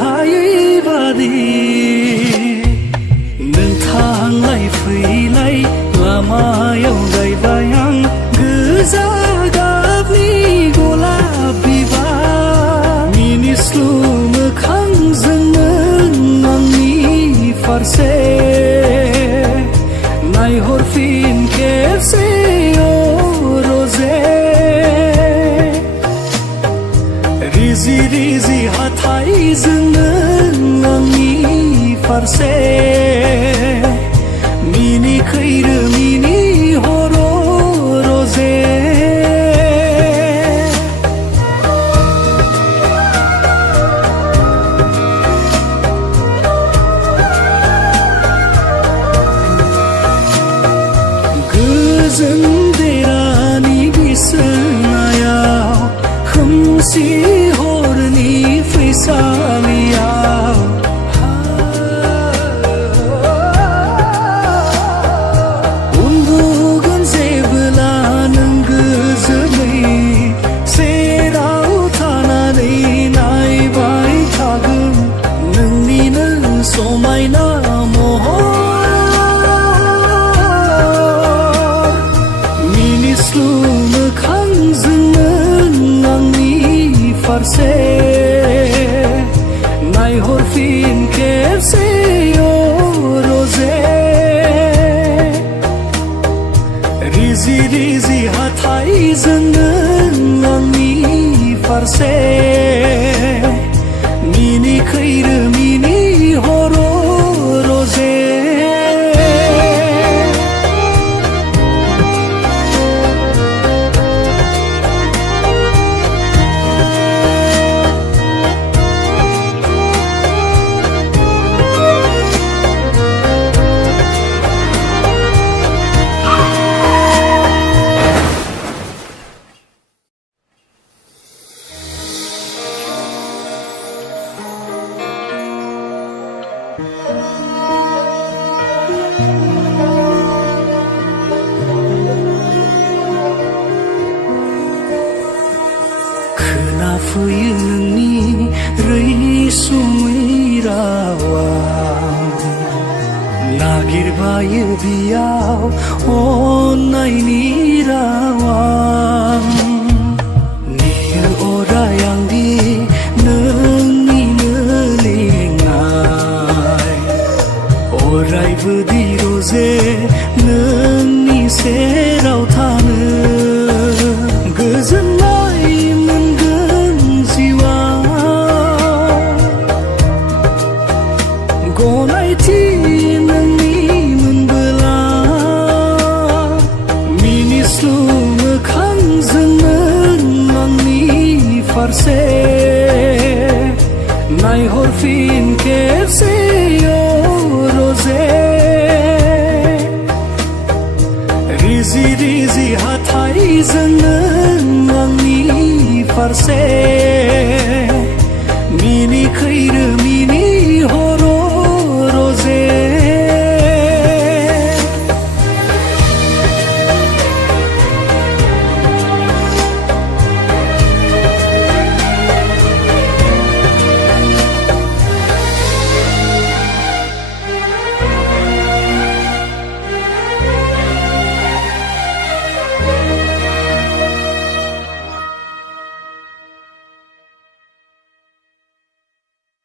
हायै बादि नों थांलाय फैलाय लामायाव गायबाय आं गोजा गाबनि गलाब बिबार मिनिस्लु मोखांजोंनो आंनि फारसे नायहरफिन खेबसे रिजि रिजि हाथायजोंनो आंनि फारसे मिनिखैरो मिनिहर रजे गोजोन देरानि बिसनायाव खोमसि हरनि फैसालियाव उन्दुगोन जेबोला नों गोजोनै सेराव थानानै नायबाय थागोन नोंनिनो समायना महर मिनिस्लु मोखांजोंनो आंनि फारसे नायहरफिन खेबसे रजे रिजि रिजि हाथायजोंनो आंनि फारसे मिनिखैरो मिनिहर रजे खोनाफैयो नोंनि रैसुमै रावा नागिरबायो बियाव अननायनि रावा